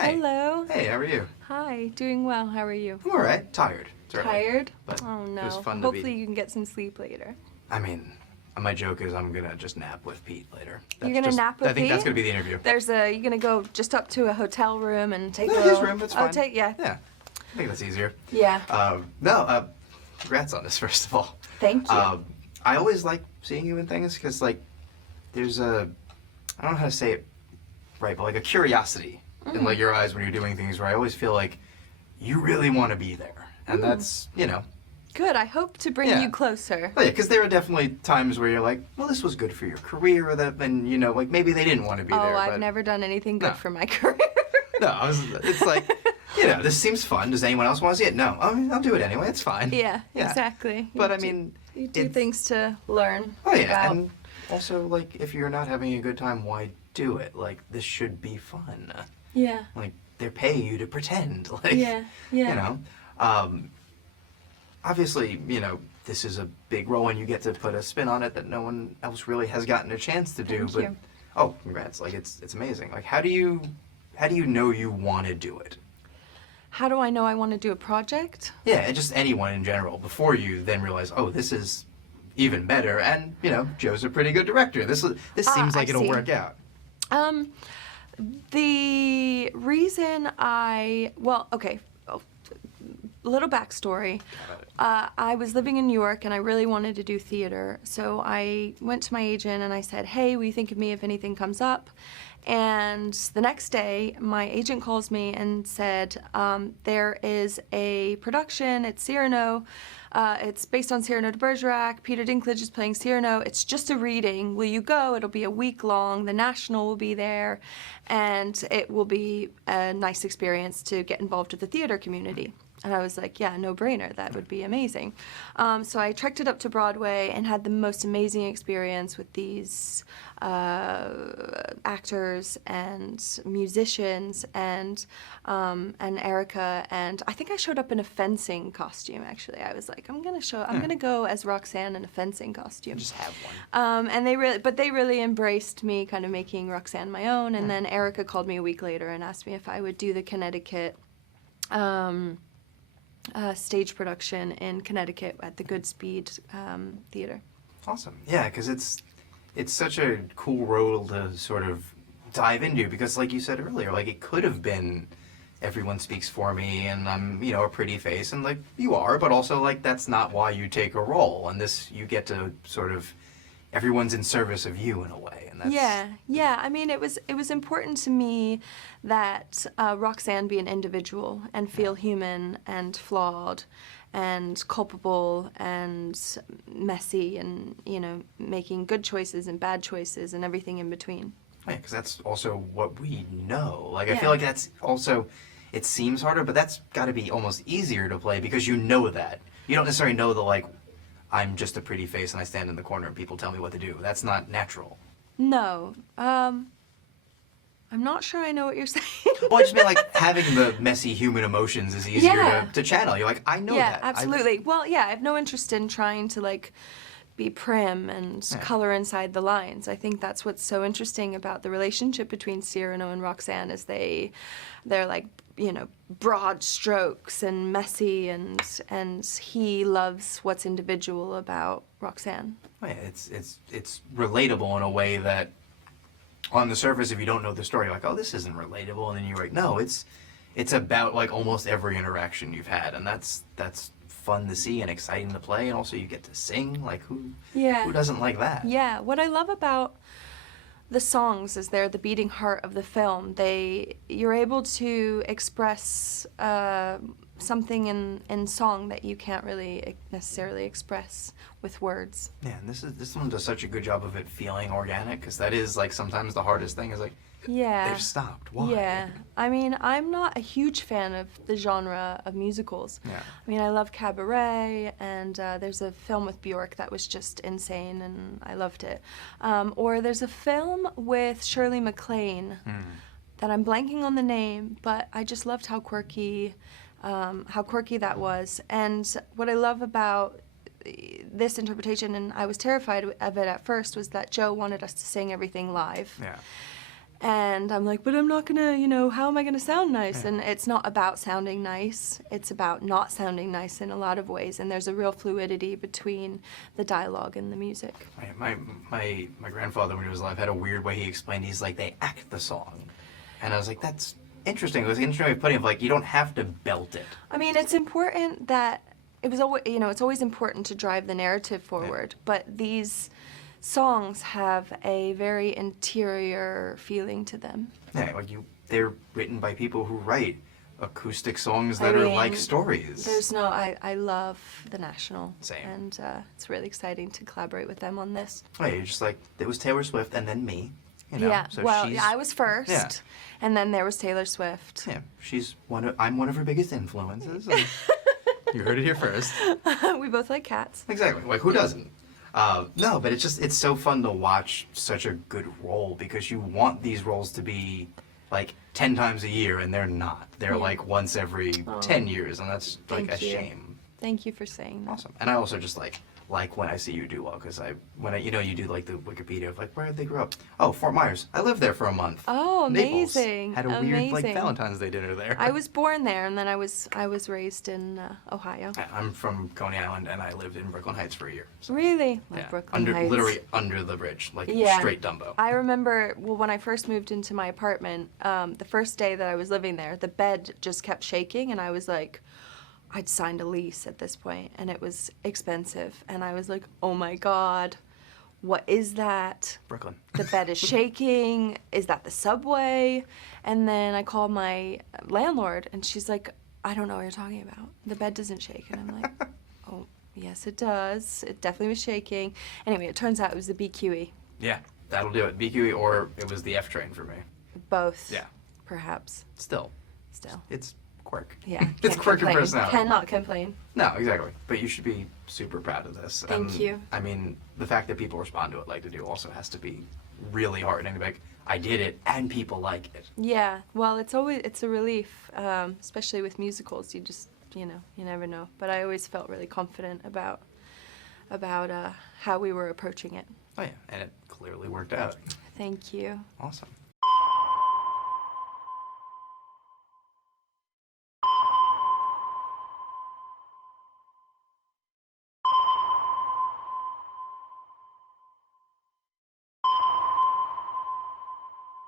Hi. Hello. Hey, how are you? Hi, doing well. How are you? I'm alright. Tired. It's early, Tired? but Oh no. it was fun Hopefully to be. you can get some sleep later. I mean, my joke is I'm gonna just nap with Pete later. You're gonna nap with I think Pete? that's gonna be the interview. You're gonna go just up to a hotel room and take No, a his little... room, that's fine. Yeah. Yeah, I think that's easier. Yeah. Congrats on this, first of all. Thank you. I always like seeing you in things because, like, there's I don't know how to say it right, but like a curiosity in like your eyes when you're doing things where I always feel like you really want to be there. And that's, Good. I hope to bring yeah. you closer. But yeah, because there are definitely times where you're like, well, this was good for your career, or that, and like maybe they didn't want to be there. I've but never done anything good for my career. No, it's like, this seems fun. Does anyone else want to see it? No, I'll do it anyway. It's fine. Yeah, exactly. But you do things to learn. Oh yeah, about. and also like if you're not having a good time, why do it? Like this should be fun. Yeah. Like they're paying you to pretend. Like Yeah. Obviously, this is a big role and you get to put a spin on it that no one else really has gotten a chance to do. Thank you. Oh, congrats. Like it's amazing. Like how do you know you want to do it? How do I know I want to do a project? Yeah, and just anyone in general before you then realize, oh, this is even better and, Joe's a pretty good director. This seems like it'll work out. The reason little backstory. I was living in New York and I really wanted to do theater. So I went to my agent and I said, hey, will you think of me if anything comes up? And the next day, my agent calls me and said, there is a production at Cyrano. It's based on Cyrano de Bergerac. Peter Dinklage is playing Cyrano. It's just a reading. Will you go? It'll be a week long. The National will be there. And it will be a nice experience to get involved with the theater community. And I was like, yeah, no brainer. That would be amazing. So I trekked it up to Broadway and had the most amazing experience with these actors and musicians and Erica. And I think I showed up in a fencing costume, actually. I was like, I'm gonna go as Roxanne in a fencing costume. Just have one. And they really embraced me, kind of making Roxanne my own. And then Erica called me a week later and asked me if I would do the Connecticut stage production in Connecticut at the Goodspeed Theater. Awesome. Yeah, because it's such a cool role to sort of dive into because, like you said earlier, like it could have been everyone speaks for me and I'm, a pretty face and like you are, but also like that's not why you take a role. And this, you get to sort of, everyone's in service of you in a way. And that's... Yeah. I mean, it was important to me that Roxanne be an individual and feel human and flawed and culpable and messy and, making good choices and bad choices and everything in between. Yeah, because that's also what we know. Like, I feel like that's also, it seems harder, but that's got to be almost easier to play because you know that. You don't necessarily know the, like, I'm just a pretty face and I stand in the corner and people tell me what to do. That's not natural. No. I'm not sure I know what you're saying. Well, I just mean like having the messy human emotions is easier to channel. You're like, I know that. Yeah, absolutely. Well, yeah, I have no interest in trying to like be prim and color inside the lines. I think that's what's so interesting about the relationship between Cyrano and Roxanne is they're like, broad strokes and messy and he loves what's individual about Roxanne. Oh, yeah, it's relatable in a way that on the surface, if you don't know the story, you're like, oh, this isn't relatable. And then you're like, no, it's about like almost every interaction you've had. And that's fun to see and exciting to play. And also you get to sing. Like who doesn't like that? Yeah. What I love about the songs is they're the beating heart of the film. You're able to express something in song that you can't really necessarily express with words. Yeah, and this one does such a good job of it feeling organic, because that is like sometimes the hardest thing is like, they've stopped. Why? Yeah. I mean, I'm not a huge fan of the genre of musicals. Yeah. I mean, I love cabaret, and there's a film with Bjork that was just insane, and I loved it. Or there's a film with Shirley MacLaine that I'm blanking on the name, but I just loved how quirky that was. And what I love about this interpretation, and I was terrified of it at first, was that Joe wanted us to sing everything live. Yeah. And I'm like, but I'm not gonna, how am I gonna sound nice? And it's not about sounding nice. It's about not sounding nice in a lot of ways. And there's a real fluidity between the dialogue and the music. My grandfather, when he was alive, had a weird way he explained. He's like, they act the song. And I was like, that's interesting. It was an interesting way of putting it. Like, you don't have to belt it. I mean, it's important that it was always, it's always important to drive the narrative forward. But these songs have a very interior feeling to them. Yeah, like they're written by people who write acoustic songs that are like stories. I love the National. Same. And it's really exciting to collaborate with them on this. Oh, yeah, you're just like, it was Taylor Swift and then me. Yeah, so I was first, Yeah. and then there was Taylor Swift. Yeah, I'm one of her biggest influences. You heard it here first. We both like cats. Exactly. Like, who doesn't? No, but it's so fun to watch such a good role because you want these roles to be like 10 times a year, and they're not. They're like once every 10 years, and that's like a shame. Thank you for saying that. Awesome. And I also just like when I see you do well, because you do like the Wikipedia of like, where did they grow up? Oh, Fort Myers. I lived there for a month. Oh, Naples. amazing. Had a weird like Valentine's Day dinner there. I was born there, and then I was raised in Ohio. I'm from Coney Island, and I lived in Brooklyn Heights for a year. So, Really? yeah, Brooklyn Heights. literally under the bridge, like straight Dumbo. I remember, when I first moved into my apartment, the first day that I was living there, the bed just kept shaking, and I was like, I'd signed a lease at this point, and it was expensive, and I was like, oh my God, what is that? Brooklyn. The bed is shaking. Is that the subway? And then I called my landlord, and she's like, I don't know what you're talking about. The bed doesn't shake. And I'm like, oh, yes, it does. It definitely was shaking. Anyway, it turns out it was the BQE. Yeah, that'll do it. BQE, or it was the F train for me. Both. Yeah. Perhaps. Still. It's quirk. Yeah. It's quirk and personality. Cannot complain. No, exactly. But you should be super proud of this. Thank you. I mean, the fact that people respond to it like they do also has to be really heartening. Like, I did it, and people like it. Yeah. Well, it's a relief, especially with musicals. You just, you never know. But I always felt really confident about how we were approaching it. Oh yeah, and it clearly worked out. Thank you. Awesome.